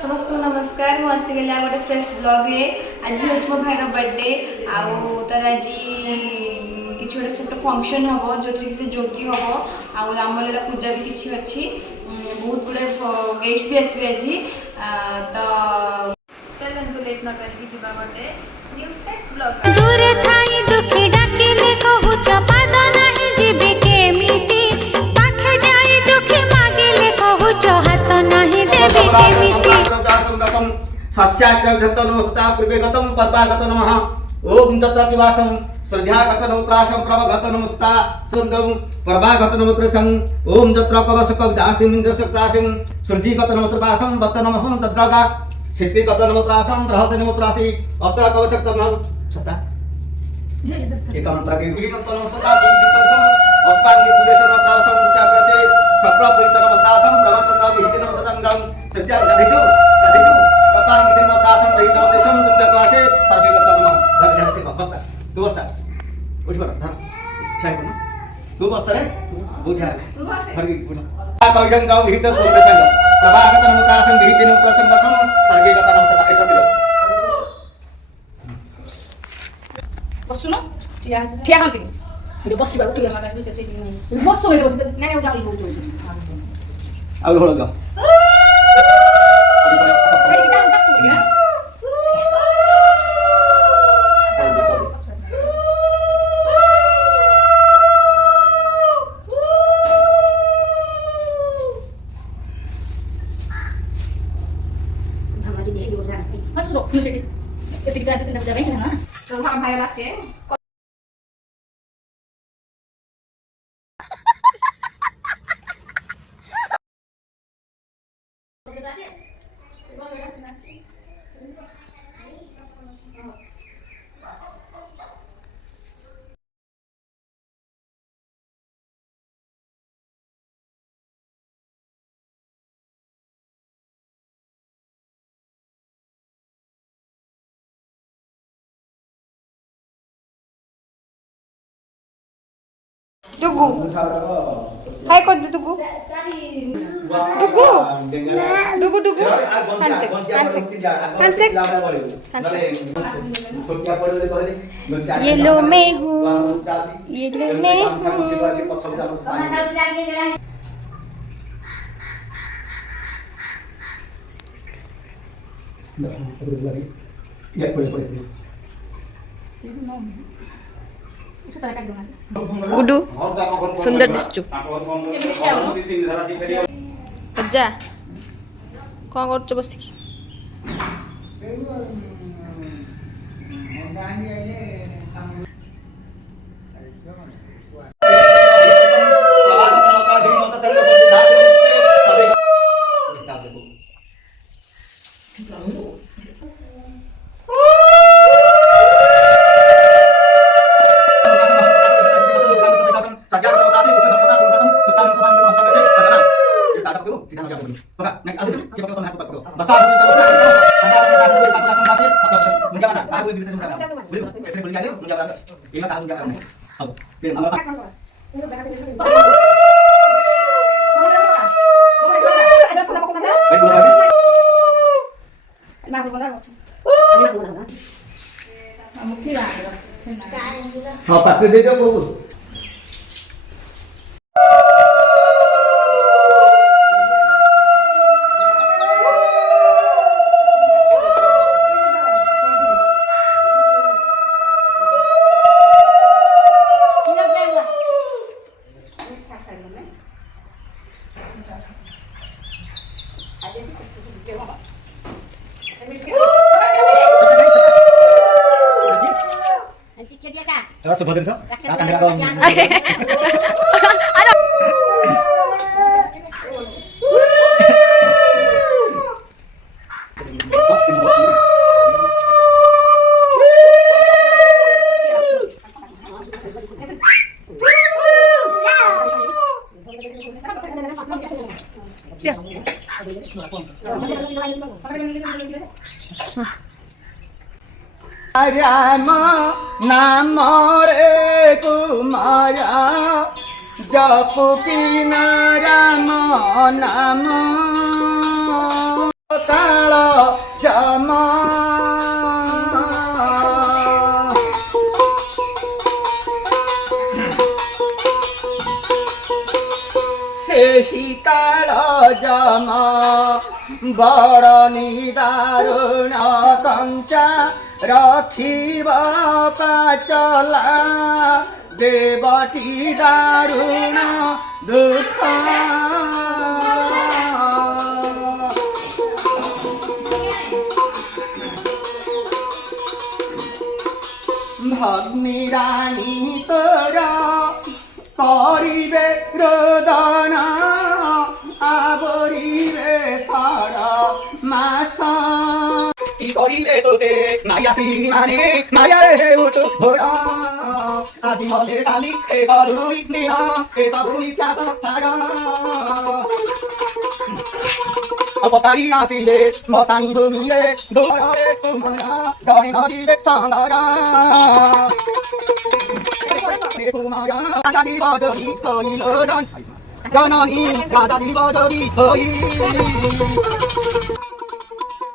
समस्त नमस्कार मुझे आसीगली गोटे फ्रेश ब्लॉग रे आज हूँ मो भाईर बर्थडे आउ तार आज कि गोटे छोट फंक्शन हम जो थी से जोगी हम आउ रामलीला पूजा भी किसी अच्छी बहुत गुड़े गेस्ट भी आसवे आज तो चलते लेट न करके जीवा गोटे न्यू फ्रेश ब्लॉग दूरे थाई दुखी डाकिले कहू चपाद नाही जीवे केमिति पाखे जाई दुखी मागिले कहू हाथ नाही देबे केमिति सस्याग्रधतनोहता पूर्वेगतं पद्मागत नमः ओम तत्र पिवासं श्रद्धागत नमत्रासं प्रभगत नमस्ता सुन्दं प्रभागत नमत्रसं ओम तत्र कवसक विदासिं इंद्रशक्तासिं सृजिगत नमत्रपासं भक्त नमः तत्रगा शिल्पीगत नमत्रासं बृहत नमत्रासि अत्र कवसक नमः छता एकमंत्र के विनतन सदा विनतन अस्पांगे पुरेशन नमत्रासं त्याग्रसे सकल परितन नमत्रासं ब्रह्मचंद्र विहितन सदंगं सच्चा गधिजो कपाल किtin नमत्रासं रहितं सेशं तत्त्वकासे सर्वेगत नमः धर ध्यान के बस्ता तू बस्ता उठ बड़ा धर क्या करना तू बस्ता रे बुझा तू बस्ता धर की बुझा कविजं गाव विहित पुरेशन प्रभागत नमत्रासं विहितन प्रसन्नसं सर्वेगत नमः सदा एक बसुन ठिया खान्थ्यो फेरि बसिबा उठियो मलाई त्यसै बस्छु भने बस्छु नानी उठा लिनु अब होलो ग masuk musik ketika itu tidak berjalan kan kalau orang bayar las ya Dugu. Hai kok dugu. Dugu. Dugu dugu. Handshake. Handshake. Handshake. Yellow में हूँ. Yellow में हूँ. Ya boleh. गुडू सुंदर दिसचु अज्जा कौन कर बस हाँ पापे दे दो वो sebutin so, akan राम नाम रे कुमारा जपु की राम नाम काल बड़ निदारुण कंचा रखिब पाचला देवटी दारुण दुख भग्नी रानी तोर करिबे रोदन आवरिबे सार मास কি করিলে তোতে মায়া শ্রীমানে মায়া রে উঠো ঘোড়া আদি হলে কালি এ করুই দিন এ সবু মিথ্যা সংসার অপকারী আসিলে মশাই ভূমিরে দৌড়ে তোমারা জয় নদীরে সাঙ্গারা তোমারা রাজাদি বদরি হইল জননী রাজাদি বদরি হই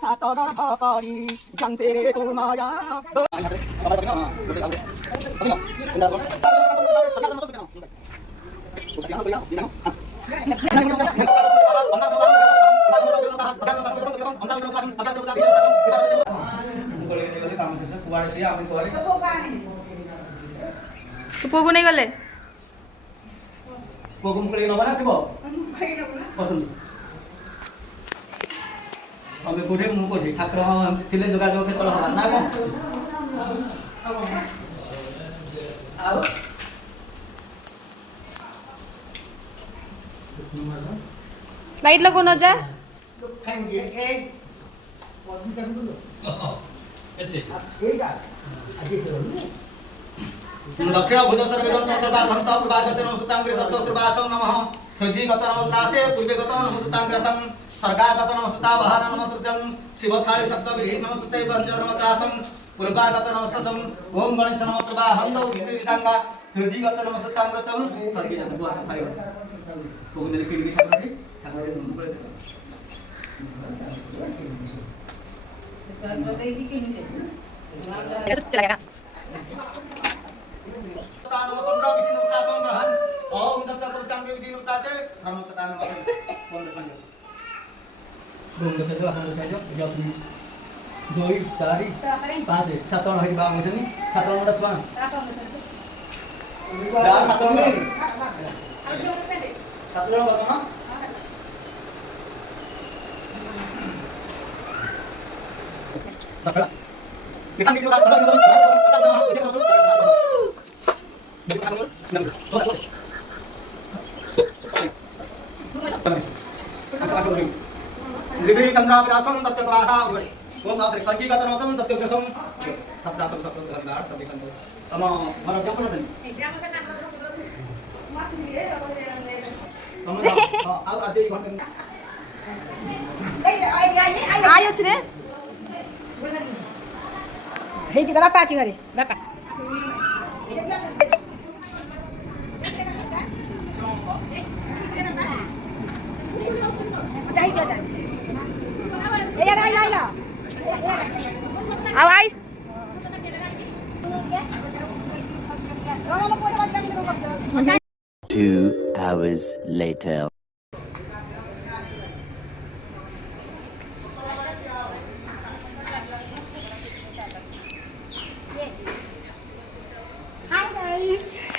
সাতরা বাপারি জানতে রে তোমারা ତୁ ପୁଅକୁ ନେଇ ଗଲେ পুকুম করে নবা দিব পছন্দ আমি কোঠে মু কোঠে ঠাকুর ଥିଲେ যোগাযোগ কেতল হবা না কোন ଆଉ ଲାଇଟ୍ ଲଗାଉନ ଯା दक्षिण भुज सर्वेगत सर्वाधंत प्रभागत नमस्तांग्रे दत्त सर्वासं नमः सृजिगत नमस्तासे पूर्वेगत नमस्तांग्रसं सर्गागत नमस्ता बहान नमस्तं शिवथाळि शब्द विहित नमस्ते बंजर नमस्तासं पूर्वागत नमस्तं ओम गणेश नमस्ते हंदौ विदांगा सृजिगत नमस्तांग्रसं सर्गिजत दुआत थाळि कोगुंदे किडगी ठाकुरजी ठाकुरजी नमस्ते ओम दत्त पुरुषांगे विधि नुतासे ब्रह्म सतान बोल संगे बोल से जो हम से जो जब 2 4 5 7 हरि बा मुसनी 7 नंबर छुआ 7 नंबर 7 नंबर बताना पकड़ा kita video kan Libi Chandra Vyasam Tatya Prata Om Apri Sargi Gata Notam Tatya Vyasam Saprasam Saprasam Sabhi Santo Ama Mana Jam Pura Sani Kamu Aku ada di konten ayo cire Hei kita bapak aja hari bapak आओ आई 2 hours later. Hi guys.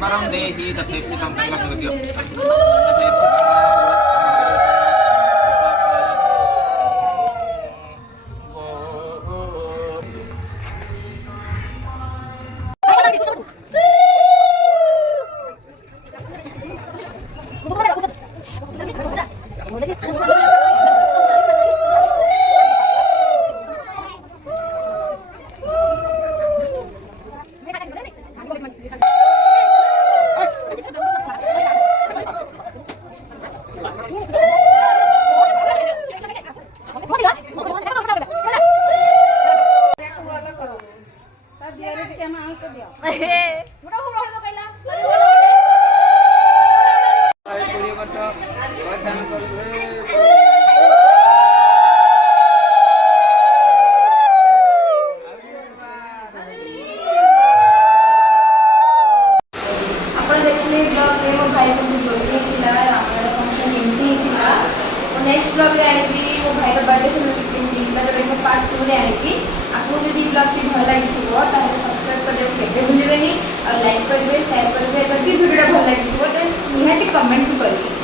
Parang dehi tatip silang tanggal segitu. ଆପଣ ଦେଖିଲେ ବ୍ଲଗ୍ରେ ମୋ ଭାଇ ମୋତେ ଯୋଗ ଦେଇଥିଲା ଆମର function ଏମିତି ହେଇଥିଲା। ମୁଁ ନେକ୍ସଟ ବ୍ଲଗ୍ରେ ଆଣିବି ମୋ ଭାଇର ବାର୍ଥଡେ ସେଲିବ୍ରେଟ୍ କେମିତି ହେଇଥିଲା ଯେଉଁଟା ମୁଁ ପାର୍ଟ 2ରେ ଆଣିବି। ଆପଣଙ୍କୁ ଯଦି ବ୍ଲଗ୍ଟି ଭଲ ଲାଗିଥିବ ତାହେଲେ ସବସ୍କ୍ରାଇବ୍ କରିବାକୁ କେବେ ଭୁଲିବେନି ଆଉ ଲାଇକ୍ କରିବେ ସେୟାର କରିବେ। ଯଦି ଭିଡ଼ିଓଟା ଭଲ ଲାଗିଥିବ ଦେନ୍ ନିହାତି କମେଣ୍ଟ କରିବେ।